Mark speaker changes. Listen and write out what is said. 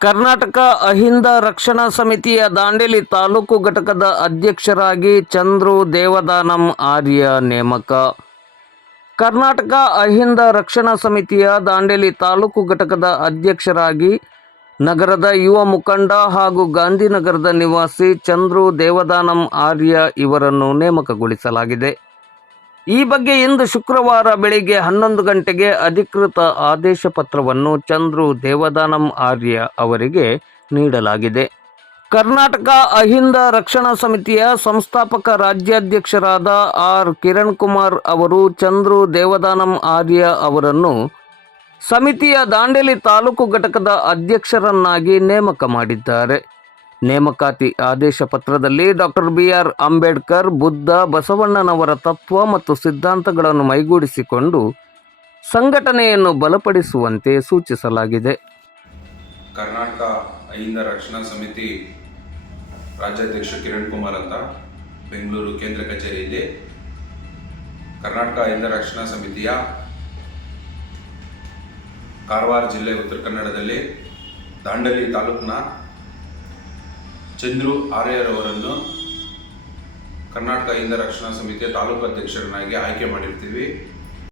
Speaker 1: ಕರ್ನಾಟಕ ಅಹಿಂದ ರಕ್ಷಣಾ ಸಮಿತಿಯ ದಾಂಡೇಲಿ ತಾಲೂಕು ಘಟಕದ ಅಧ್ಯಕ್ಷರಾಗಿ ಚಂದ್ರು ದೇವದಾನಂ ಆರ್ಯ ನೇಮಕ. ಕರ್ನಾಟಕ ಅಹಿಂದ ರಕ್ಷಣಾ ಸಮಿತಿಯ ದಾಂಡೇಲಿ ತಾಲೂಕು ಘಟಕದ ಅಧ್ಯಕ್ಷರಾಗಿ ನಗರದ ಯುವ ಮುಖಂಡ ಹಾಗೂ ಗಾಂಧಿನಗರದ ನಿವಾಸಿ ಚಂದ್ರು ದೇವದಾನಂ ಆರ್ಯ ಇವರನ್ನು ನೇಮಕಗೊಳಿಸಲಾಗಿದೆ. ಈ ಬಗ್ಗೆ ಇಂದು ಶುಕ್ರವಾರ ಬೆಳಿಗ್ಗೆ ಹನ್ನೊಂದು ಗಂಟೆಗೆ ಅಧಿಕೃತ ಆದೇಶ ಪತ್ರವನ್ನು ಚಂದ್ರು ದೇವದಾನಂ ಆರ್ಯ ಅವರಿಗೆ ನೀಡಲಾಗಿದೆ. ಕರ್ನಾಟಕ ಅಹಿಂದ ರಕ್ಷಣಾ ಸಮಿತಿಯ ಸಂಸ್ಥಾಪಕ ರಾಜ್ಯಾಧ್ಯಕ್ಷರಾದ ಆರ್ ಕಿರಣ್ ಕುಮಾರ್ ಅವರು ಚಂದ್ರು ದೇವದಾನಂ ಆರ್ಯ ಅವರನ್ನು ಸಮಿತಿಯ ದಾಂಡೇಲಿ ತಾಲೂಕು ಘಟಕದ ಅಧ್ಯಕ್ಷರನ್ನಾಗಿ ನೇಮಕ ಮಾಡಿದ್ದಾರೆ. ನೇಮಕಾತಿ ಆದೇಶ ಪತ್ರದಲ್ಲಿ doctor B R Ambedkar, Buddha ಬಸವಣ್ಣನವರ ತತ್ವ ಮತ್ತು ಸಿದ್ಧಾಂತಗಳನ್ನು ಮೈಗೂಡಿಸಿಕೊಂಡು ಸಂಘಟನೆಯನ್ನು ಬಲಪಡಿಸುವಂತೆ ಸೂಚಿಸಲಾಗಿದೆ.
Speaker 2: ಕರ್ನಾಟಕ ಅಹಿಂದ ರಕ್ಷಣಾ ಸಮಿತಿ ರಾಜ್ಯಾಧ್ಯಕ್ಷ ಕಿರಣ್ ಕುಮಾರ್ ಅಂತ ಬೆಂಗಳೂರು ಕೇಂದ್ರ ಕಚೇರಿಯಲ್ಲಿ ಕರ್ನಾಟಕ ಅಹಿಂದ ರಕ್ಷಣಾ ಸಮಿತಿಯ ಕಾರವಾರ ಜಿಲ್ಲೆ ಉತ್ತರ ಕನ್ನಡದಲ್ಲಿ ದಾಂಡಲಿ ತಾಲೂಕಿನ ಚಂದ್ರು ಆರ್ಯರವರನ್ನು ಕರ್ನಾಟಕ ಹಿಂದ ರಕ್ಷಣಾ ಸಮಿತಿಯ ತಾಲೂಕು ಅಧ್ಯಕ್ಷರನ್ನಾಗಿ ಆಯ್ಕೆ ಮಾಡಿರ್ತೀವಿ.